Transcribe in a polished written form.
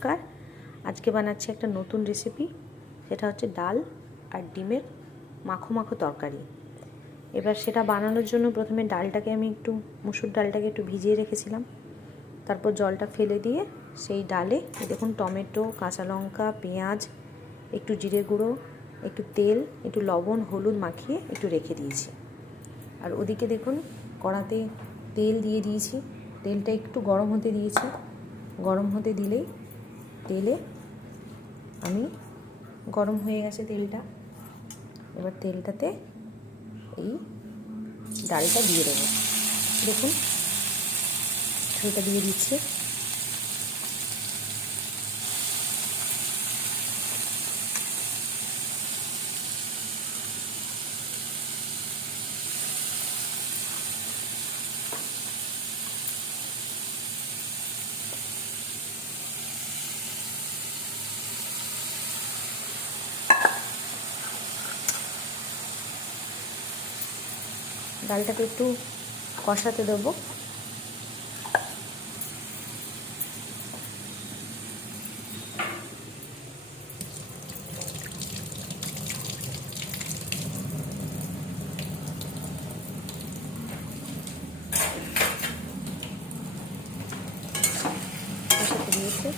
নমস্কার। আজকে বানাচ্ছি একটা নতুন রেসিপি, সেটা হচ্ছে ডাল আর ডিমের মাখো মাখো তরকারি। এবার সেটা বানানোর জন্য প্রথমে ডালটাকে আমি মুসুর ডালটাকে একটু ভিজিয়ে রেখেছিলাম। তারপর জলটা ফেলে দিয়ে সেই ডালে দেখুন টমেটো, কাঁচা লঙ্কা, পেঁয়াজ, একটু জিরে গুঁড়ো, একটু তেল, একটু লবণ, হলুদ মাখিয়ে একটু রেখে দিয়েছি। আর ওদিকে দেখুন কড়াতে তেল দিয়ে দিয়েছি, তেলটা একটু গরম হতে দিয়েছি। গরম হতে দিলেই তেলে গরম হয়ে গেছে তেলটা। এবার তেলটাতে এই ডালটা দিয়ে দেবো। দেখুন সেটা দিয়ে দিচ্ছি। ডালটাকে একটু কষাতে দেবো। কষাতে দিয়েছি।